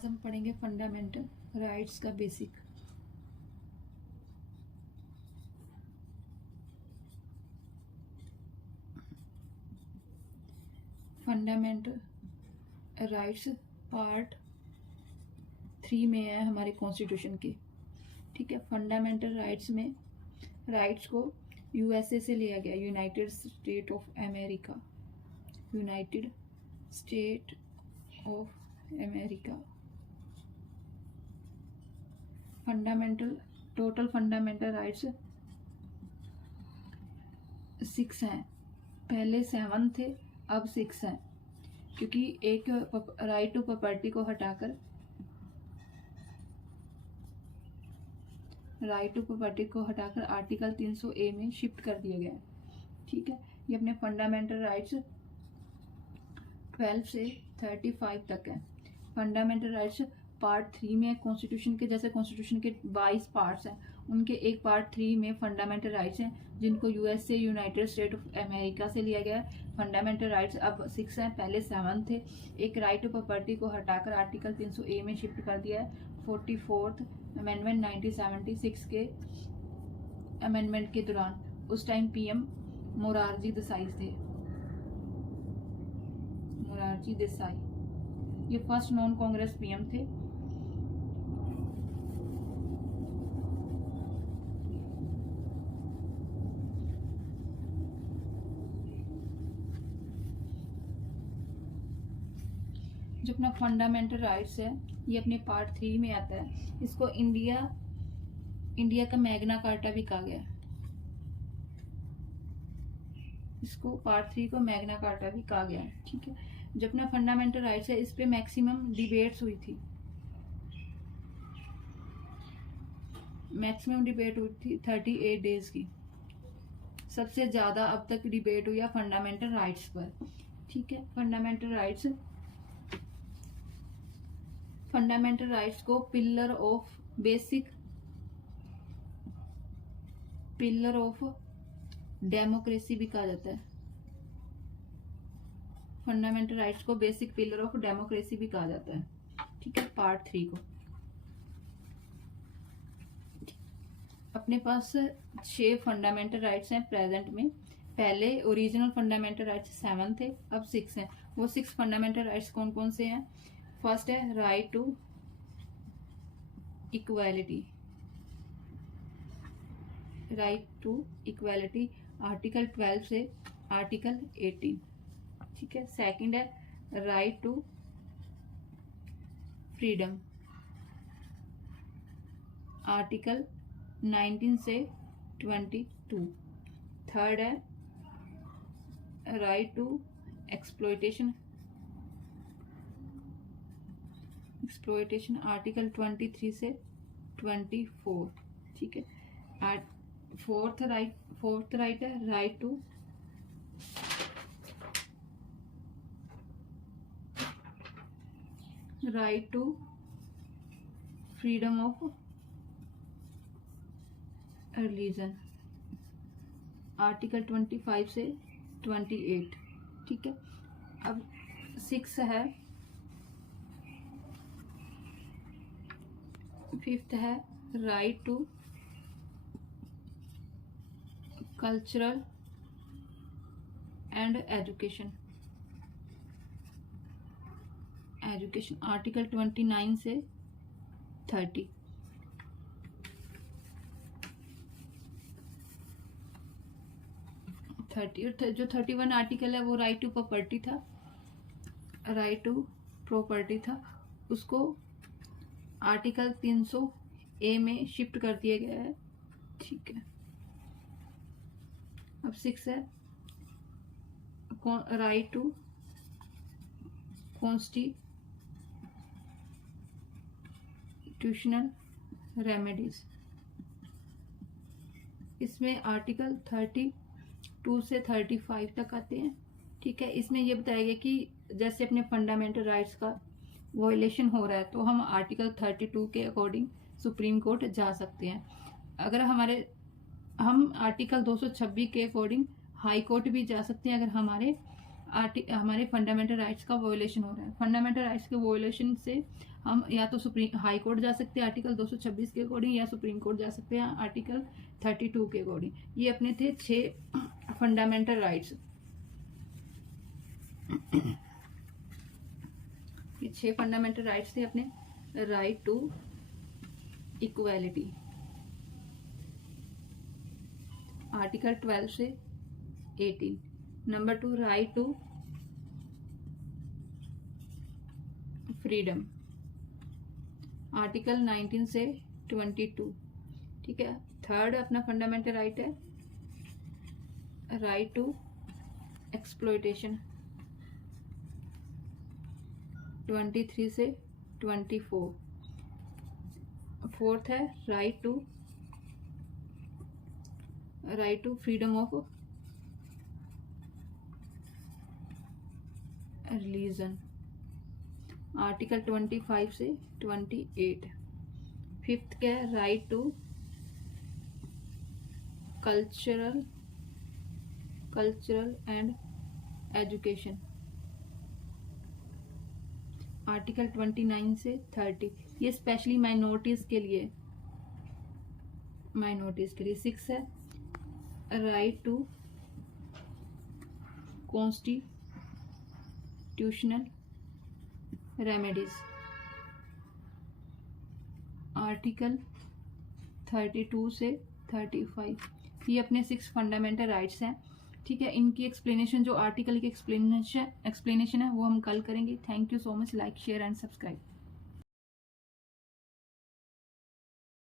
आज हम पढ़ेंगे फंडामेंटल राइट्स का बेसिक। फंडामेंटल राइट्स पार्ट 3 में है हमारे कॉन्स्टिट्यूशन के। ठीक है, फंडामेंटल राइट्स में राइट्स को यूएसए से लिया गया, United state of America, United state of America. Total fundamental rights 6 हैं। पहले 7 थे, अब 6 हैं, क्योंकि एक राइट टू प्रॉपर्टी को हटाकर आर्टिकल 300A में शिफ्ट कर दिया गया है। ठीक है, ये अपने फंडामेंटल राइट्स 12 से 35 तक है। फंडामेंटल राइट्स पार्ट 3 में कॉन्स्टिट्यूशन के, जैसे कॉन्स्टिट्यूशन के 22 पार्ट्स हैं, उनके एक पार्ट 3 में फंडामेंटल राइट्स हैं, जिनको USA, United state of America से लिया गया है। फंडामेंटल राइट्स अब 6 हैं, पहले 7 थे। एक राइट टू प्रॉपर्टी को हटाकर आर्टिकल 300A में शिफ्ट कर दिया है। 44th अमेंडमेंट 1976 के अमेंडमेंट के दौरान, उस टाइम पीएम मोरारजी देसाई थे। मोरारजी देसाई ये फर्स्ट नॉन कांग्रेस पीएम थे। जो अपना फंडामेंटल राइट्स है, ये अपने पार्ट 3 में आता है। इसको इंडिया का मैग्ना कार्टा भी कहा गया। इसको पार्ट 3 को मैग्ना कार्टा भी कहा गया। ठीक है, जो अपना फंडामेंटल राइट्स है, इस पे मैक्सिमम डिबेट्स हुई थी। 38 डेज की सबसे ज्यादा अब तक डिबेट हुई है फंडामेंटल राइट्स पर। ठीक है, फंडामेंटल राइट्स को पिलर ऑफ डेमोक्रेसी भी कहा जाता है। फंडामेंटल राइट्स को बेसिक पिलर ऑफ डेमोक्रेसी भी कहा जाता है। ठीक है, पार्ट 3 को अपने पास 6 फंडामेंटल राइट्स हैं प्रेजेंट में। पहले ओरिजिनल फंडामेंटल राइट्स 7 थे, अब 6 हैं। वो 6 फंडामेंटल राइट्स कौन कौन से हैं? फर्स्ट है राइट टू इक्वालिटी। आर्टिकल 12 से आर्टिकल 18। ठीक है, सेकंड है राइट टू फ्रीडम, आर्टिकल 19 से 22। थर्ड है राइट टू एक्सप्लॉयटेशन, आर्टिकल 23 से 24। ठीक है, फोर्थ राइट है right to freedom of religion, article 25 से 28। ठीक है, अब 6 है, 5th है right to cultural and education, article 29 से 30। और जो 31 आर्टिकल है वो राइट टू प्रॉपर्टी था, उसको आर्टिकल 300A में शिफ्ट कर दिया गया है। ठीक है, अब 6 है राइट टू कॉन्स्टिट्यूशनल रेमेडीज। इसमें आर्टिकल 32 से 35 तक आते हैं। ठीक है, इसमें यह बताया गया कि जैसे अपने फंडामेंटल राइट्स का वायलेशन हो रहा है तो हम आर्टिकल 32 के अकॉर्डिंग सुप्रीम कोर्ट जा सकते हैं। अगर हम आर्टिकल 226 के अकॉर्डिंग हाई कोर्ट भी जा सकते हैं, अगर हमारे हमारे फंडामेंटल राइट्स का वोलेशन हो रहा है। फंडामेंटल राइट्स के वोलेशन से हम या तो सुप्रीम हाई कोर्ट जा सकते हैं आर्टिकल 226 के अकॉर्डिंग, या सुप्रीम कोर्ट जा सकते हैं आर्टिकल 32 के अकॉर्डिंग। ये अपने थे 6 फंडामेंटल राइट्स। ये 6 फंडामेंटल राइट्स थे अपने। राइट टू इक्वालिटी, आर्टिकल 12 से 18। Number 2, right to freedom, article 19 से 22। ठीक है। थर्ड अपना फंडामेंटल राइट है राइट टू एक्सप्लॉयटेशन, 23 से 24। फोर्थ है right to freedom of religion, article 25 से 28। फिफ्थ क्या है, right to cultural and education, article 29 से 30। ये स्पेशली माइनॉरिटीज के लिए। सिक्स है right to constitutional remedies, article 32 से 35। ये अपने 6 फंडामेंटल राइट्स हैं। ठीक है। इनकी एक्सप्लेनेशन, जो आर्टिकल की एक्सप्लेनेशन है वो हम कल करेंगे। Thank you so much. Like, share and subscribe.